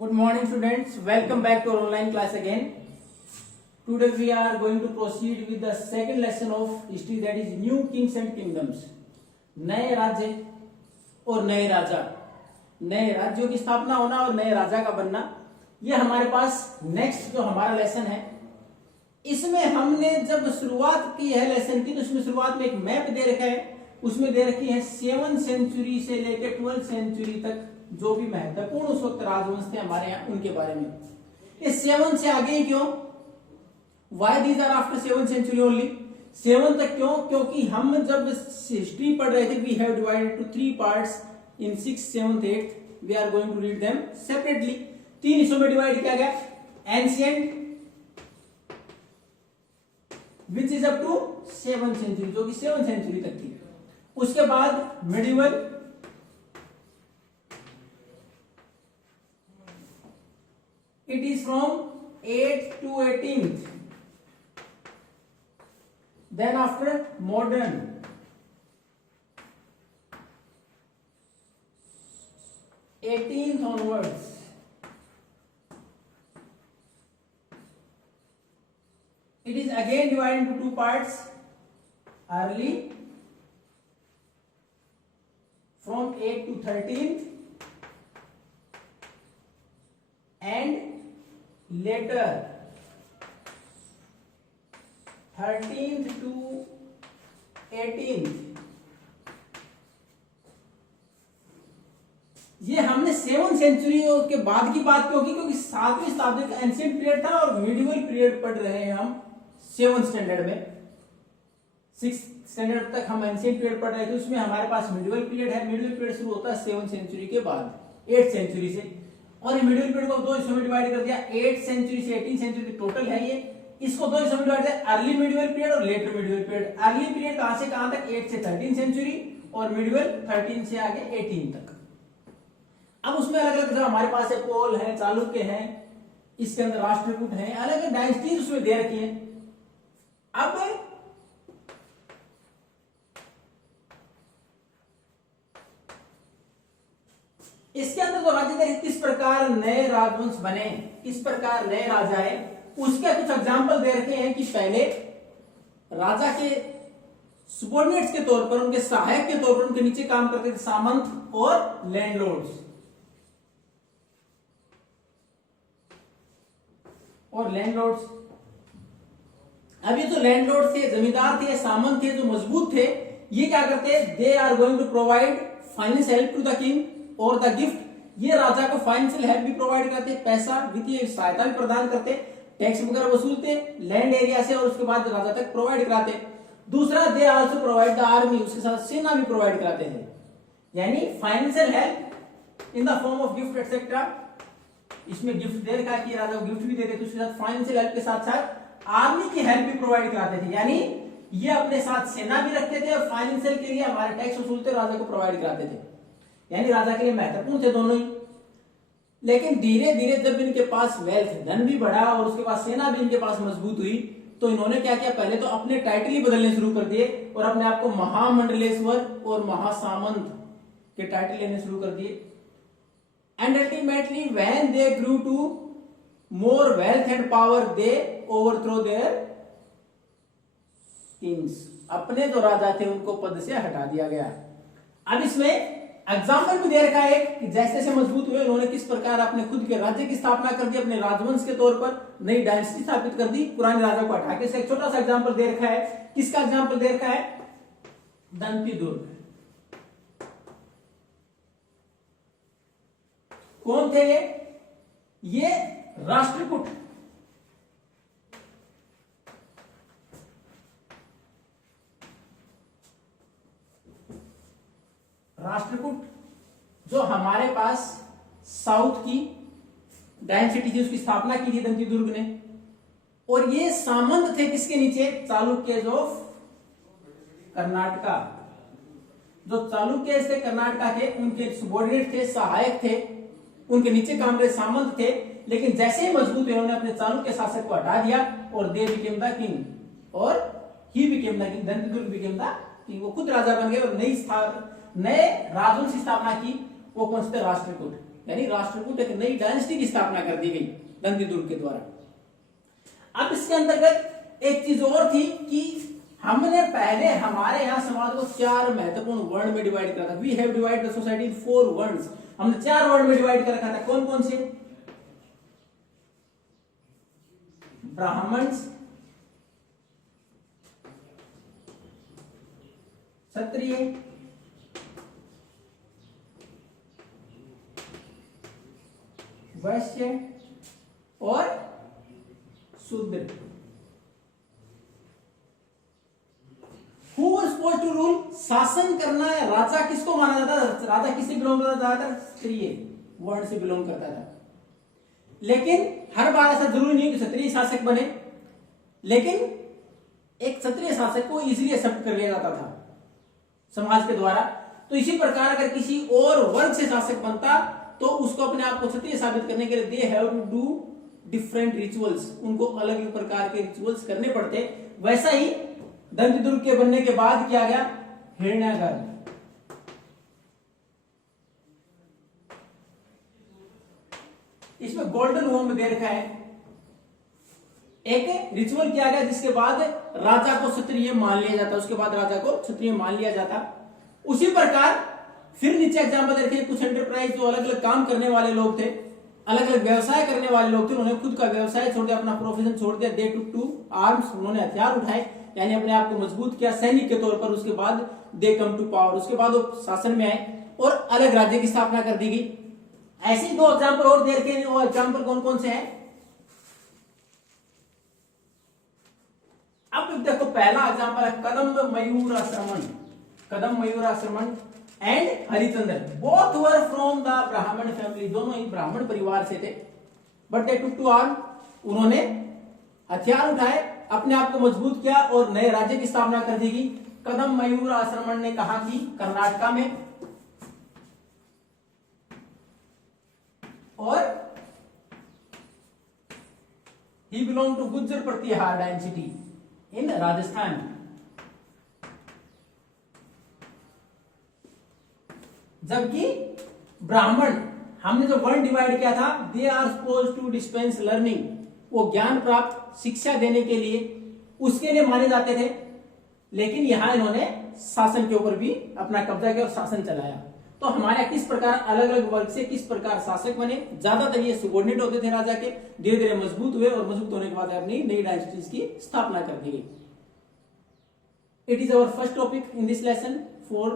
Good morning students, welcome back to our online class again. Today we are going to proceed with the second lesson of history, that is new kings and kingdoms. नए राज्य और नए राजा, नए राज्यों की स्थापना होना और नए राजा का बनना, ये हमारे पास नेक्स्ट जो हमारा लेसन है। इसमें हमने जब शुरुआत की है लेसन की, तो उसमें शुरुआत में एक मैप दे रखा है, उसमें दे रखी है 7th सेंचुरी से लेकर 12th सेंचुरी तक जो भी महत्वपूर्ण उस वक्त राजवंश थे हमारे यहाँ, उनके बारे में। ये 7 से आगे ही क्यों? Why these are after 7th century only? 7 तक क्यों? क्योंकि हम जब हिस्ट्री पढ़ रहे थे, we have divided to 3 parts in 6th, 7th, 8th। We are going to read them separately. 3 हिस्सों में डिवाइड किया गया। Ancient which is up to 7th century, जो कि 7th सेंचुरी तक थी। उसके बाद medieval, it is from 8th to 18th. Then after modern, th onwards. It is again divided into 2 parts. Early from 8th to 13th and later 13th to 18th। ये हमने 7th century के बाद की बात क्यों की? क्योंकि 7वीं शताब्दी का एंशिएंट पीरियड था और मिडिवल पीरियड पढ़ रहे हैं हम 7th स्टैंडर्ड में। 6th स्टैंडर्ड तक हम एंशिएंट पीरियड पढ़ रहे थे, उसमें हमारे पास मिडिवल पीरियड है। मिडिवल पीरियड शुरू होता है 7th सेंचुरी के बाद, 8th सेंचुरी से। और ये मिडिल पीरियड को 2 हिस्सों में डिवाइड कर दिया। 8th सेंचुरी से 18th सेंचुरी टोटल है ये। इसको 2 हिस्सों में डिवाइड किया, अर्ली मिडिवल पीरियड और later medieval period. Early period कहां से कहां तक? 8 से 13th सेंचुरी, और मिडिवल 13 से आगे 18 तक। अब उसमें अलग अलग जो हमारे पास है, पोल है, चालुक्य है, इसके अंदर राष्ट्रकूट है, अलग अलग डायनेस्टीज उसमें दे रखी है। अब इसके अंदर जो राज्य थे, किस प्रकार नए राजवंश बने, किस प्रकार नए राजा है, उसके कुछ एग्जाम्पल दे रखे हैं। कि पहले राजा के सुबॉर्डिनेट्स के तौर पर, उनके सहायक के तौर पर उनके नीचे काम करते थे सामंत और लैंडलॉर्ड्स। अब ये जो लैंडलॉर्ड थे, जमींदार थे, सामंत थे, जो मजबूत थे, ये क्या करते? They are going to provide financial help to the king और द गिफ्ट। ये राजा को फाइनेंशियल हेल्प भी प्रोवाइड करते, पैसा, वित्तीय सहायता भी प्रदान करते, टैक्स वगैरह वसूलते लैंड एरिया से, और उसके बाद राजा तक प्रोवाइड कराते। दूसरा, they also provide the army, उसके साथ सेना भी प्रोवाइड कराते थे। यानी financial help in the form of gift etcetera. इसमें गिफ्ट दे रखा है कि राजा को गिफ्ट भी देते थे, उसके साथ फाइनेंशियल हेल्प के साथ साथ आर्मी की हेल्प भी प्रोवाइड कराते थे। यानी ये अपने साथ सेना भी रखते थे और फाइनेंशियल के लिए हमारे टैक्स वसूलते, राजा को प्रोवाइड कराते थे। यानी राजा के लिए महत्वपूर्ण थे दोनों ही। लेकिन धीरे धीरे जब इनके पास वेल्थ, धन भी बढ़ा और उसके बाद सेना भी इनके पास मजबूत हुई, तो इन्होंने क्या किया? पहले तो अपने टाइटल ही बदलने शुरू कर दिए और अपने आप को महामंडलेश्वर और महासामंत के टाइटल लेने शुरू कर दिए। And ultimately when they grew to more wealth and power, they overthrow their kings. अपने जो राजा थे उनको पद से हटा दिया गया। अब इसमें एग्जाम्पल भी दे रखा है कि जैसे जैसे मजबूत हुए, उन्होंने किस प्रकार अपने खुद के राज्य की स्थापना कर दी, अपने राजवंश के तौर पर नई डायनेस्टी स्थापित कर दी, पुराने राजा को हटा के। एक छोटा सा एग्जाम्पल दे रखा है। किसका एग्जाम्पल दे रखा है? दंती दुर्ग। कौन थे ये? ये राष्ट्रकूट। राष्ट्रकूट जो हमारे पास साउथ की डायनेस्टी थी, उसकी स्थापना की थी दंती दुर्ग ने। और ये सामंत थे किसके नीचे? चालुक्य ऑफ कर्नाटका। जो चालुक्य थे कर्नाटका के, उनके सुबॉर्डिनेट थे, सहायक थे, उनके नीचे काम रहे सामंत थे। लेकिन जैसे ही मजबूत हुए, उन्होंने अपने चालुक्य शासक को हटा दिया और दे बिकेम द किंग, और he became the king, Danti Durg became the king. वो खुद राजा बन गए और नए राजवंश की स्थापना की। वो कौन से? राष्ट्रकूट। यानी राष्ट्रकूट एक नई डायनेस्टी की स्थापना कर दी गई दंतिदुर्ग के द्वारा। अब इसके अंतर्गत एक चीज और थी कि हमने पहले हमारे यहाँ समाज को 4 महत्वपूर्ण वर्ण में डिवाइड करा था। We have divide the society in 4 varnas. हमने 4 वर्ण में डिवाइड कर रखा था। कौन कौन से? ब्राह्मण्स, क्षत्रिय, वैश्य और शूद्र। Who was supposed to rule? शासन करना है राजा किसको माना जाता था? राजा किससे बिलोंग करता था? क्षत्रिय वर्ण से बिलोंग करता था। लेकिन हर बार ऐसा जरूरी नहीं कि क्षत्रिय शासक बने, लेकिन एक क्षत्रिय शासक को इजीली एक्सेप्ट कर लिया जाता था समाज के द्वारा। तो इसी प्रकार अगर किसी और वर्ग से शासक बनता तो उसको अपने आप को क्षत्रिय साबित करने के लिए they have to do different rituals, उनको अलग अलग प्रकार के रिचुअल्स करने पड़ते। वैसा ही दंतिदुर्ग के बनने के बाद क्या गया? हिरण्यागार। इसमें गोल्डन होम दे रखा है। एक रिचुअल किया गया जिसके बाद राजा को क्षत्रिय मान लिया जाता, उसके बाद राजा को क्षत्रिय मान लिया जाता। उसी प्रकार फिर नीचे एग्जाम्पल दे रखे, कुछ एंटरप्राइज जो अलग अलग काम करने वाले लोग थे, अलग अलग व्यवसाय करने वाले लोग थे, उन्होंने खुद का व्यवसाय छोड़ दिया, अपना प्रोफेशन छोड़ दिया। दे टुक टू आर्म्स, उन्होंने हथियार उठाए, यानी अपने आप को मजबूत किया सैनिक के तौर पर। उसके बाद दे कम टू पावर, उसके बाद वो शासन में आए और अलग राज्य की स्थापना कर दी गई। ऐसे 2 एग्जाम्पल और दे रखे। वो एग्जाम्पल कौन कौन से हैं? अब देखो पहला एग्जाम्पल है Kadamba Mayurasharman. Kadamba Mayurasharman and Harichandra, both were from the Brahmin family, दोनों ही ब्राह्मण परिवार से थे। But they took to arm, उन्होंने हथियार उठाए, अपने आप को मजबूत किया और नए राज्य की स्थापना कर दी गई। कदम्ब मयूराश्रमण ने कहा कि कर्नाटका में, और ही belong to Gujjar Pratihara dynasty in Rajasthan. जबकि ब्राह्मण, हमने जो वर्ण डिवाइड किया था, they are suppose to dispense learning, वो ज्ञान प्राप्त शिक्षा देने के लिए, उसके लिए माने जाते थे। लेकिन यहां इन्होंने शासन के ऊपर भी अपना कब्जा किया और शासन चलाया। तो हमारे किस प्रकार अलग अलग वर्ग से किस प्रकार शासक बने, ज्यादातर ये सुबॉर्डिनेट होते थे राजा के, धीरे धीरे मजबूत हुए और मजबूत होने के बाद अपनी नई डायनेस्टीज की स्थापना कर दी गई। It is our first topic in this lesson. For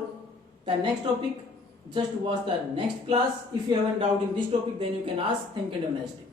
the next topic just watch the next class. If you have any doubt in this topic, then you can ask. Thank you and have a nice day.